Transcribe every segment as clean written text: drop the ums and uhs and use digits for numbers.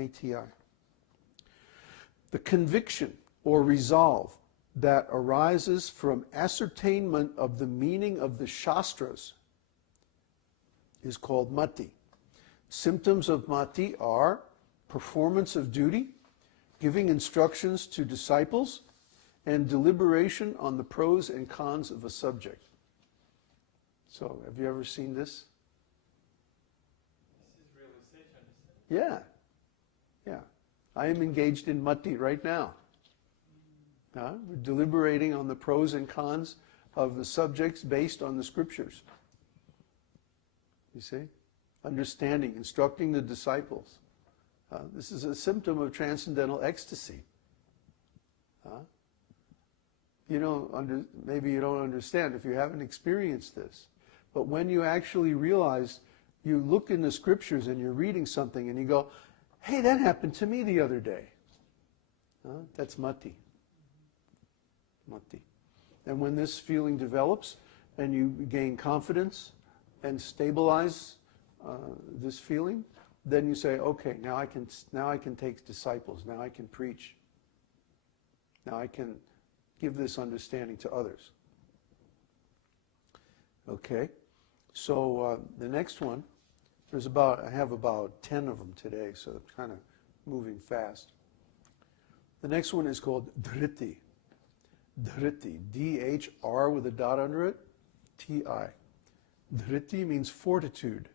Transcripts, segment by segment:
ATI. The conviction or resolve that arises from ascertainment of the meaning of the Shastras is called mati. Symptoms of mati are performance of duty, giving instructions to disciples, and deliberation on the pros and cons of a subject. So, have you ever seen this? This is realization, isn't it? Yeah. Yeah. I am engaged in mati right now. We're deliberating on the pros and cons of the subjects based on the scriptures. You see? Understanding, instructing the disciples. This is a symptom of transcendental ecstasy. Maybe you don't understand if you haven't experienced this. But when you actually realize, you look in the scriptures and you're reading something and you go, hey, that happened to me the other day. That's mati. Mati. And when this feeling develops and you gain confidence and stabilize this feeling, then you say, okay, now I can take disciples, now I can preach, now I can give this understanding to others. Okay, so the next one, I have about 10 of them today, so I'm kind of moving fast. The next one is called dhriti. Dhriti, D-H-R with a dot under it, T-I. Dhriti means fortitude.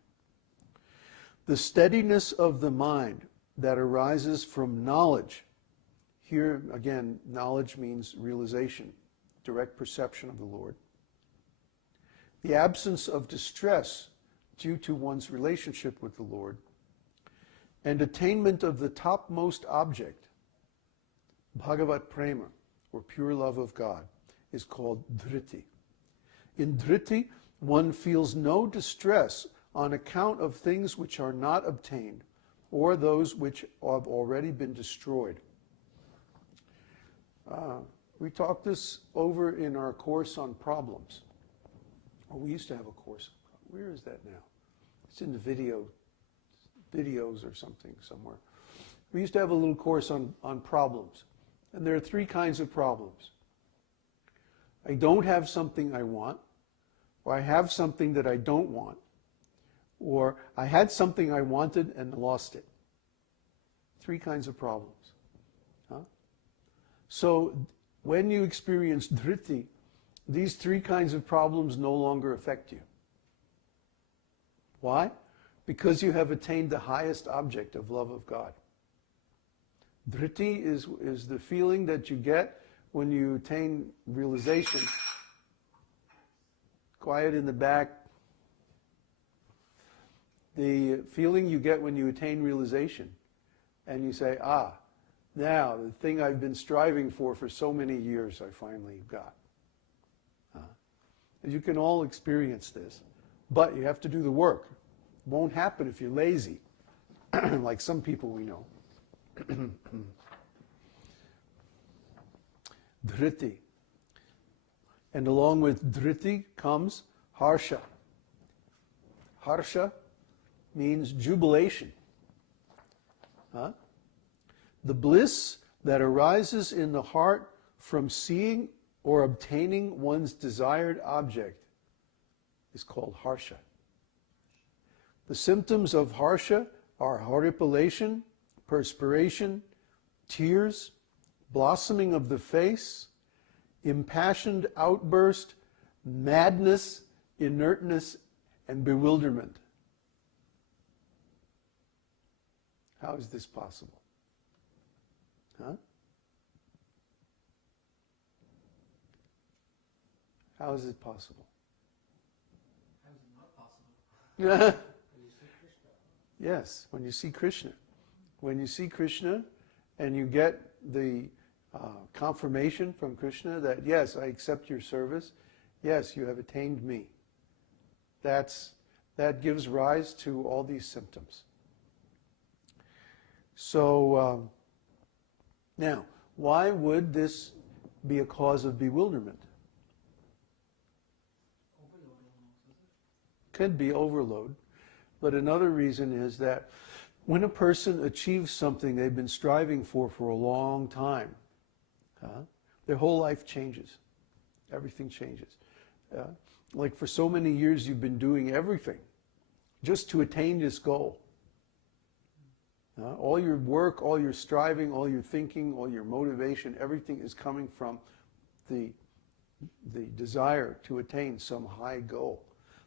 The steadiness of the mind that arises from knowledge. Here, again, knowledge means realization, direct perception of the Lord. The absence of distress due to one's relationship with the Lord. And attainment of the topmost object, Bhagavat Prema, or pure love of God, is called dhriti. In dhriti, one feels no distress on account of things which are not obtained, or those which have already been destroyed. We talked this over in our course on problems. We used to have a course. Where is that now? It's in the videos or something somewhere. We used to have a little course on problems. And there are 3 kinds of problems. I don't have something I want, or I have something that I don't want, or I had something I wanted and lost it. 3 kinds of problems. So when you experience dhriti, these 3 kinds of problems no longer affect you. Why? Because you have attained the highest object of love of God. Dhriti is the feeling that you get when you attain realization. Quiet in the back. The feeling you get when you attain realization and you say, now the thing I've been striving for so many years I finally got. You can all experience this, but you have to do the work. It won't happen if you're lazy, like some people we know. Dhriti. And along with dhriti comes harsha. Harsha means jubilation. The bliss that arises in the heart from seeing or obtaining one's desired object is called harsha. The symptoms of harsha are horripilation, perspiration, tears, blossoming of the face, impassioned outburst, madness, inertness, and bewilderment. How is this possible? How is it possible? How is it not possible? When you see Krishna. Yes, when you see Krishna. When you see Krishna and you get the confirmation from Krishna that, yes, I accept your service, yes, you have attained me. That gives rise to all these symptoms. So, now, why would this be a cause of bewilderment? Could be overload. But another reason is that When a person achieves something they've been striving for a long time, their whole life changes. Everything changes. Like for so many years you've been doing everything just to attain this goal. All your work, all your striving, all your thinking, all your motivation, everything is coming from the desire to attain some high goal.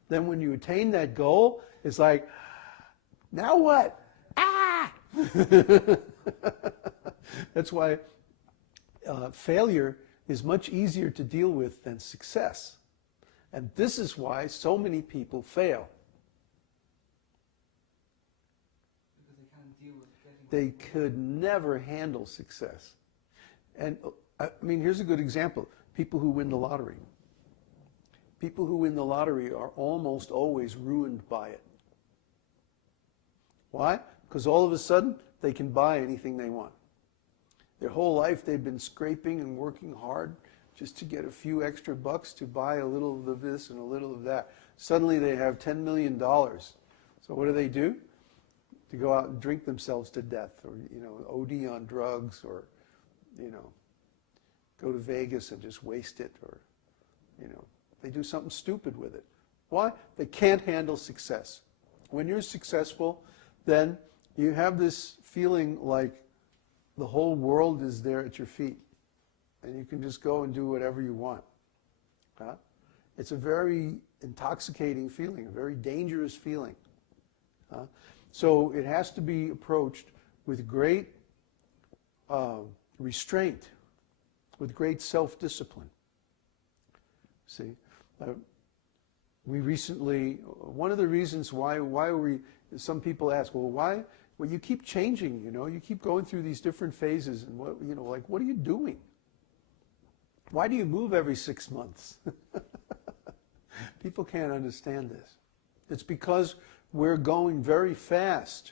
Then when you attain that goal, it's like, now what? Ah! That's why failure is much easier to deal with than success. And this is why so many people fail. Because they can't deal with getting. They could never handle success. And I mean, here's a good example. People who win the lottery. People who win the lottery are almost always ruined by it. Why? Because all of a sudden, they can buy anything they want. Their whole life, they've been scraping and working hard just to get a few extra bucks to buy a little of this and a little of that. Suddenly, they have $10 million. So what do? To go out and drink themselves to death, or OD on drugs, or go to Vegas and just waste it, or they do something stupid with it. Why? They can't handle success. When you're successful, then you have this feeling like the whole world is there at your feet, and you can just go and do whatever you want. It's a very intoxicating feeling, a very dangerous feeling. So it has to be approached with great restraint, with great self-discipline. See, we recently, one of the reasons why some people ask, well, why? Well, you keep changing, you keep going through these different phases, and what are you doing? Why do you move every 6 months? People can't understand this. It's because we're going very fast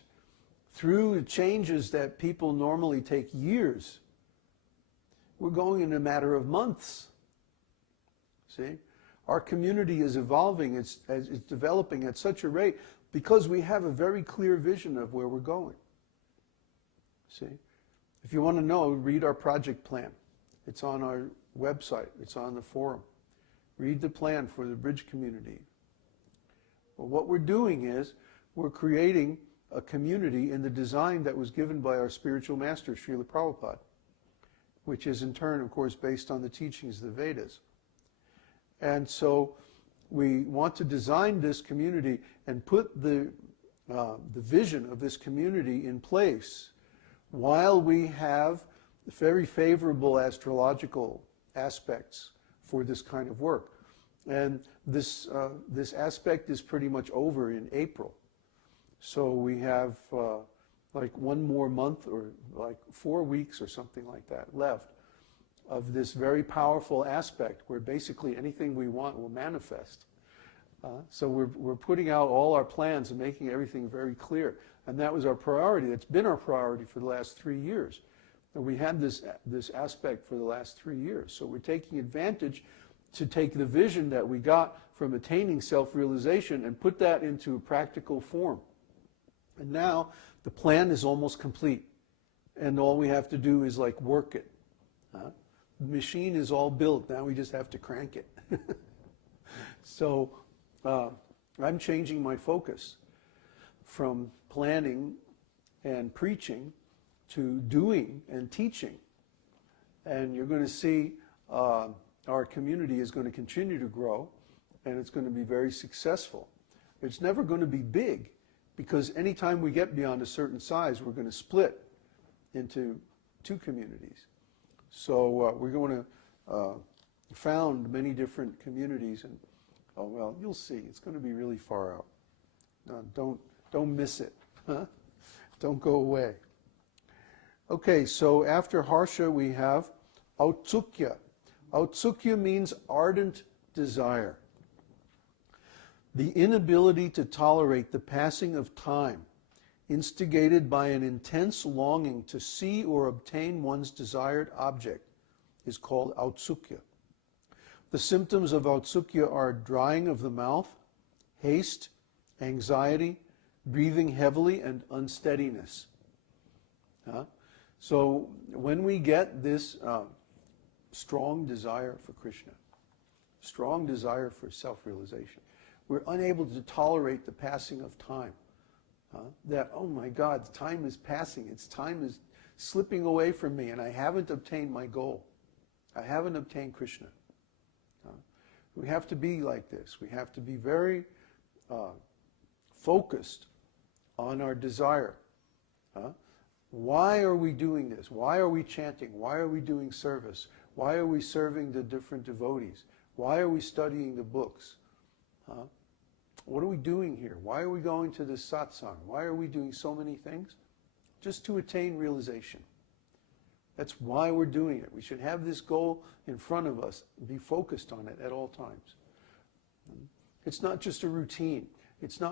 through changes that people normally take years. We're going in a matter of months. See? Our community is evolving, it's developing at such a rate because we have a very clear vision of where we're going. See? If you want to know, read our project plan. It's on our website. It's on the forum. Read the plan for the Bridge community. Well, what we're doing is we're creating a community in the design that was given by our spiritual master, Srila Prabhupada, which is in turn, of course, based on the teachings of the Vedas. And so we want to design this community and put the vision of this community in place while we have very favorable astrological aspects for this kind of work. And this aspect is pretty much over in April. So we have like one more month, or like 4 weeks or something like that left of this very powerful aspect where basically anything we want will manifest. So we're putting out all our plans and making everything very clear. And that was our priority. That's been our priority for the last 3 years. And we had this aspect for the last 3 years. So we're taking advantage to take the vision that we got from attaining self-realization and put that into a practical form. And now the plan is almost complete. And all we have to do is like work it. The machine is all built. Now we just have to crank it. So I'm changing my focus from planning and preaching to doing and teaching. And you're going to see our community is going to continue to grow, and it's going to be very successful. It's never going to be big, because anytime we get beyond a certain size, we're going to split into 2 communities. So we're going to found many different communities, and oh well, you'll see. It's going to be really far out. Don't miss it. Don't go away. Okay, so after Harsha we have Autsukya. Autsukya means ardent desire. The inability to tolerate the passing of time, instigated by an intense longing to see or obtain one's desired object, is called Autsukya. The symptoms of Autsukya are drying of the mouth, haste, anxiety, breathing heavily, and unsteadiness. So when we get this strong desire for Krishna, strong desire for self-realization, we're unable to tolerate the passing of time. That, oh my God, time is passing. Time is slipping away from me, and I haven't obtained my goal. I haven't obtained Krishna. We have to be like this. We have to be very focused on our desire. Why are we doing this? Why are we chanting? Why are we doing service? Why are we serving the different devotees? Why are we studying the books? What are we doing here? Why are we going to this satsang? Why are we doing so many things? Just to attain realization. That's why we're doing it. We should have this goal in front of us and be focused on it at all times. It's not just a routine. It's not